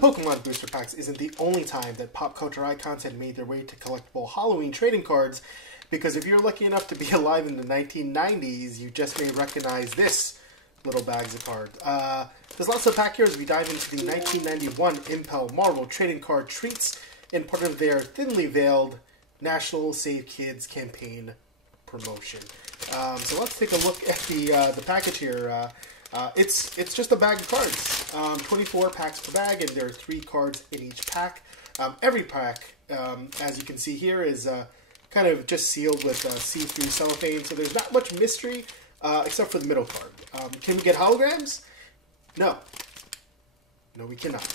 Pokemon booster packs isn't the only time that pop culture icons had made their way to collectible Halloween trading cards, because if you're lucky enough to be alive in the 1990s, you just may recognize this little bags of cards. There's lots of pack here as we dive into the 1991 Impel Marvel trading card treats in part of their thinly veiled National Save Kids campaign promotion. So let's take a look at the package here. It's just a bag of cards. 24 packs per bag, and there are 3 cards in each pack. Every pack, as you can see here, is kind of just sealed with see-through cellophane, so there's not much mystery except for the middle card. Can we get holograms? No. No, we cannot.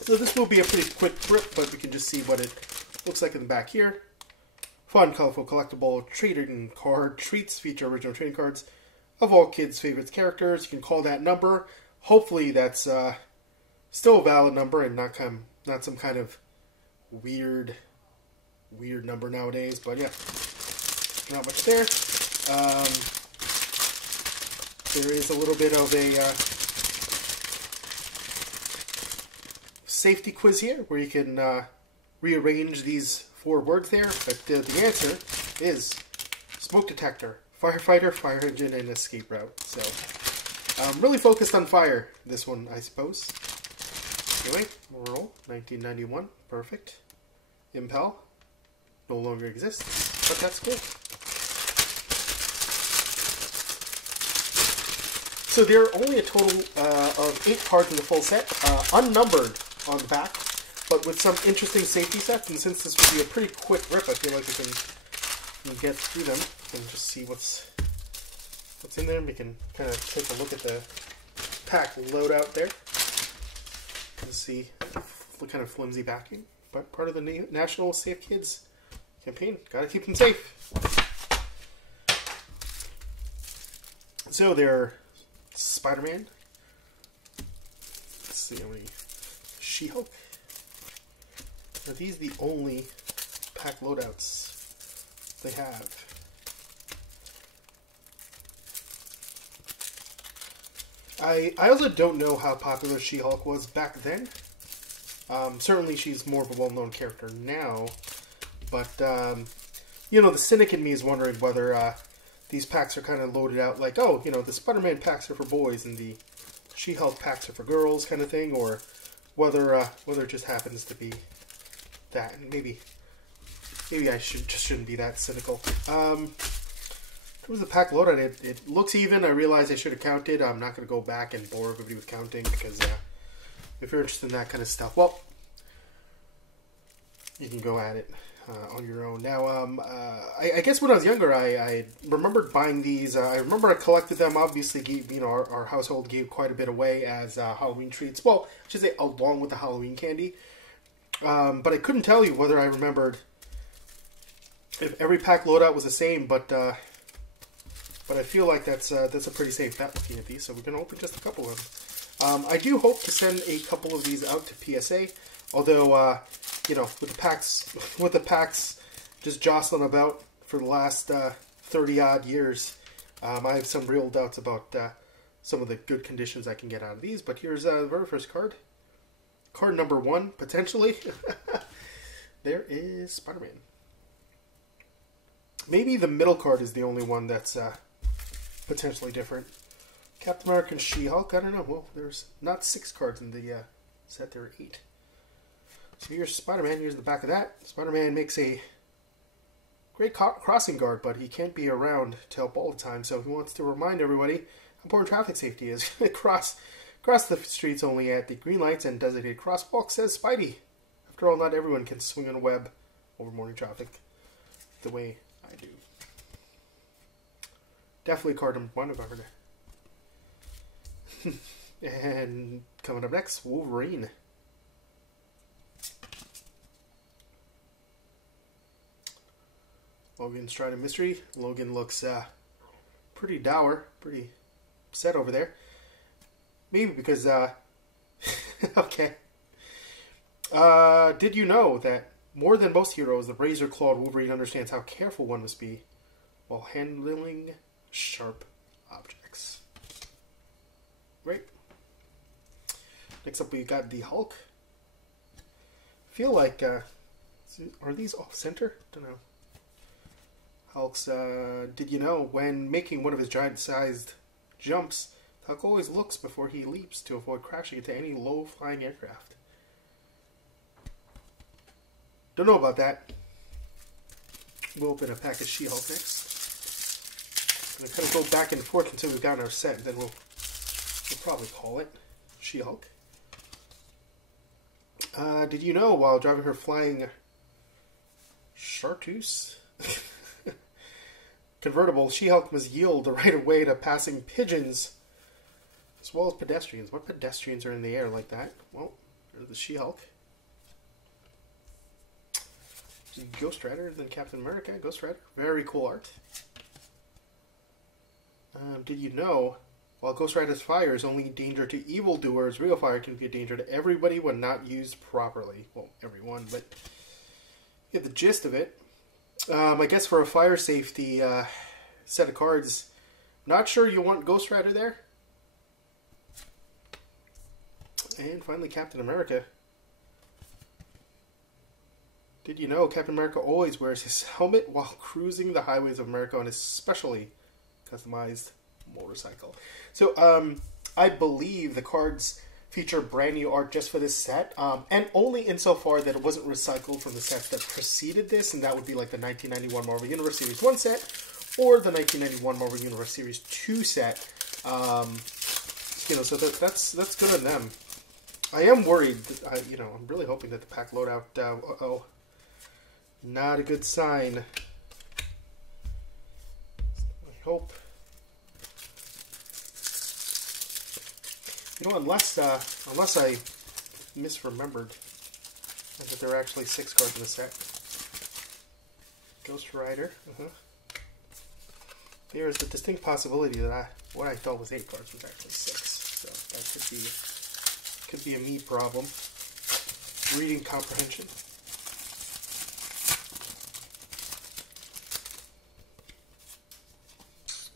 So this will be a pretty quick rip, but we can just see what it looks like in the back here. Fun, colorful, collectible trading card treats feature original trading cards of all kids' favorite characters. You can call that number. Hopefully that's still a valid number and not some kind of weird number nowadays. But yeah, not much there. There is a little bit of a safety quiz here where you can rearrange these 4 words there, but the answer is smoke detector, firefighter, fire engine, and escape route. So really focused on fire, this one, I suppose. Anyway, roll 1991, perfect. Impel no longer exists, but that's cool. So there are only a total of 8 cards in the full set, unnumbered on the back, but with some interesting safety sets. And since this would be a pretty quick rip, I feel like we can get through them and just see what's in there. We can kind of take a look at the pack loadout there and see what kind of flimsy backing. But part of the National Save Kids campaign. Gotta keep them safe. So they're Spider-Man. Let's see how many. She-Hulk. Are these the only pack loadouts they have? I also don't know how popular She-Hulk was back then. Certainly she's more of a well-known character now. But, you know, the cynic in me is wondering whether these packs are kind of loaded out like, oh, you know, the Spider-Man packs are for boys and the She-Hulk packs are for girls kind of thing, or whether it just happens to be that. And maybe I shouldn't be that cynical. In terms of the pack loadout, it looks even. I realize I should have counted. I'm not going to go back and bore everybody with counting because if you're interested in that kind of stuff, well, you can go at it on your own. Now, I guess when I was younger, I remembered buying these. I remember I collected them. Obviously, our household gave quite a bit away as Halloween treats. Well, I should say along with the Halloween candy. But I couldn't tell you whether I remembered if every pack loadout was the same. But I feel like that's a pretty safe bet looking at these. So we're going to open just a couple of them. I do hope to send a couple of these out to PSA. Although, you know, with the packs just jostling about for the last 30-odd years, I have some real doubts about some of the good conditions I can get out of these. But here's the very first card. Card number 1, potentially. There is Spider-Man. Maybe the middle card is the only one that's potentially different. Captain America and She-Hulk, I don't know. Well, there's not 6 cards in the set, there are 8. So here's Spider-Man. Here's the back of that. Spider-Man makes a great crossing guard, but he can't be around to help all the time. So he wants to remind everybody how important traffic safety is. Cross the streets only at the green lights and designated crosswalk, says Spidey. After all, not everyone can swing on a web over morning traffic the way I do. Definitely card number 1 if I heard it. And coming up next, Wolverine. Logan's trying a mystery. Logan looks pretty dour, pretty upset over there. Maybe because, okay. Did you know that more than most heroes, the razor-clawed Wolverine understands how careful one must be while handling sharp objects? Right. Next up, we got the Hulk. Feel like, are these off center? Don't know. Hulk's, did you know, when making one of his giant-sized jumps, Hulk always looks before he leaps to avoid crashing into any low-flying aircraft. Don't know about that. We'll open a pack of She-Hulk next. I'm going to kind of go back and forth until we've gotten our set, and then we'll probably call it She-Hulk. Did you know, while driving her flying Chartreuse convertible, She-Hulk must yield the right of way to passing pigeons as well as pedestrians? What pedestrians are in the air like that? Well, there's the She-Hulk. Ghost Rider, then Captain America. Ghost Rider, very cool art. Did you know, while Ghost Rider's fire is only a danger to evildoers, real fire can be a danger to everybody when not used properly. Well, everyone, but you get the gist of it. I guess for a fire safety set of cards, not sure you want Ghost Rider there. And finally, Captain America. Did you know Captain America always wears his helmet while cruising the highways of America on his specially customized motorcycle? So, I believe the cards feature brand new art just for this set, and only insofar that it wasn't recycled from the sets that preceded this, and that would be like the 1991 Marvel Universe Series 1 set, or the 1991 Marvel Universe Series 2 set. You know, so that's good on them. I am worried, you know, I'm really hoping that the pack loadout, uh-oh. Not a good sign. I hope. You know, unless I misremembered that there are actually 6 cards in the set. Ghost Rider. There is a distinct possibility that what I thought was 8 cards was actually 6. So that could be a me problem. Reading comprehension.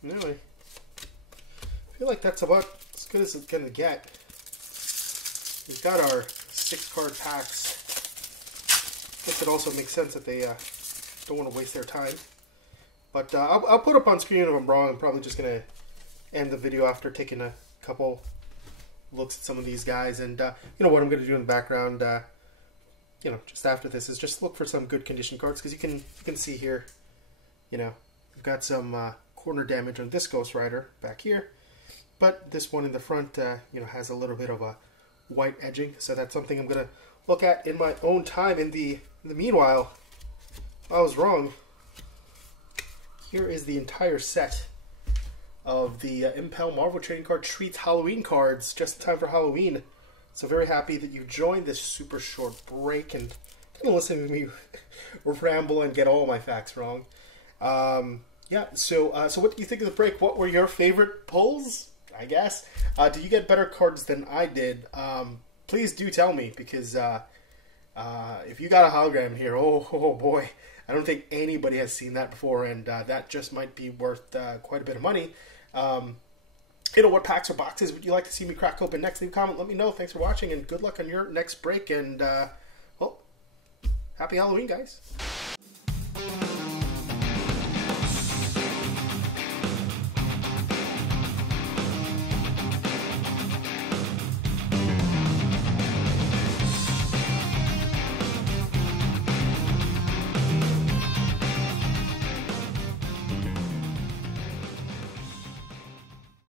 Anyway, I feel like that's about as good as it's going to get. We've got our 6 card packs. I guess it also makes sense that they don't want to waste their time. But I'll put up on screen if I'm wrong. I'm probably just going to end the video after taking a couple looks at some of these guys. And you know what I'm going to do in the background, you know, just after this is just look for some good condition cards. Because you can see here, you know, we've got some corner damage on this Ghost Rider back here, but this one in the front, you know, has a little bit of a white edging, so that's something I'm gonna look at in my own time. In the meanwhile, I was wrong. Here is the entire set of the Impel Marvel Trading Card Treats Halloween cards, just in time for Halloween. So very happy that you joined this super short break and kind of listen to me ramble and get all my facts wrong. Yeah, so what do you think of the break? What were your favorite pulls, I guess? Did you get better cards than I did? Please do tell me, because if you got a hologram here, oh boy, I don't think anybody has seen that before, and that just might be worth quite a bit of money. You know, what packs or boxes would you like to see me crack open next? Leave a comment, let me know. Thanks for watching, and good luck on your next break, and, well, happy Halloween, guys.